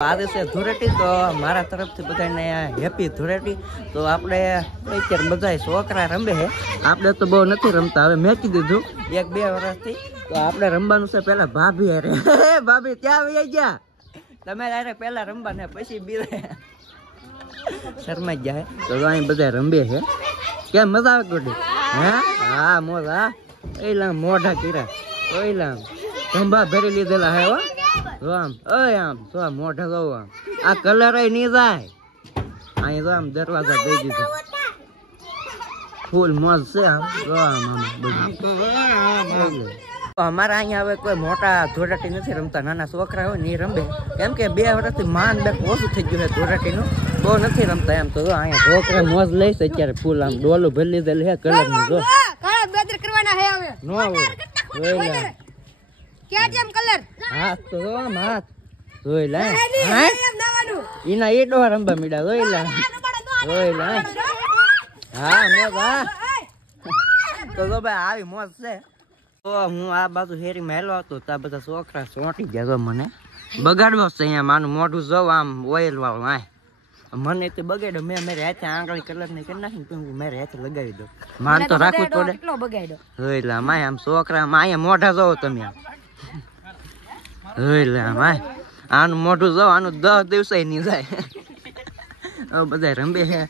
આજે છે ધૂળેટી, તો મારા તરફથી બધાને હેપી ધૂળેટી। તો આપણે અત્યારે બધા છોકરા રમે છે, આપણે તો બહુ નથી રમતા, હવે મેકી દીધું 1-2 વર્ષથી। તો આપણે રમવાનું છે પેલા ભાભી અરે ભાભી ક્યાં વહી ગયા તમે? અરે પેલા રમવા ને પછી બીરે શરમાઈ જાય। તો અહીં બધા રમે છે, કેમ મજા આવે ગોડી? હા મોજ। હા એલા મોઢા કીરા ઓઈલા ખંભા ભરી લીધેલા હે હો। જો આમ આમ જો મોઢા જો આમ આ કલર નહીં જાય અહીં જો આમ દરવાજા દઈ દીધા ફૂલ મોજ છે આમ જો આમ બધું। અમારા અહીંયા હવે કોઈ મોટા ધોળાટી નથી રમતા, નાના છોકરા હોય ને એ રમે, કેમ કે 2 વર્ષથી માંડ બે ઓછું થઈ ગયું છે ધોળાટીનું, બહુ નથી રમતા એમ। તો અહીંયા છોકરા મોજ લઈશ અત્યારે ફૂલ આમ ડોલું ભરી લીધેલું છે કલર નું જો કરવાના હે હવે નો ક્યાં જેમ કલર હાથ તો જો આમ હાથ જોઈ લે ઈના એ ડોહા રમવા મીડા જોઈ લે હા મોજ। હા તો જો ભાઈ આવી મોજ છે। તો હું આ બાજુ હેરી મહેલો હતો તો આ બધા છોકરા ચોંટી ગયા, તો મને બગાડવો છે અહીંયા માનું મોઢું જવું આમ ઓઇલ વાળું આય મને તે બગાડ્યો, મેં મારે હાથે આંગળી કલર ની કરી નાખી, મારે હાથે લગાવી દો માન તો રાખવું પડે એટલે માય આમ છોકરા અહીંયા મોઢા જોવો તમે આમ એટલે આમ આનું મોઢું જો આનું 10 દિવસે નહીં જાય બધા રંબે છે।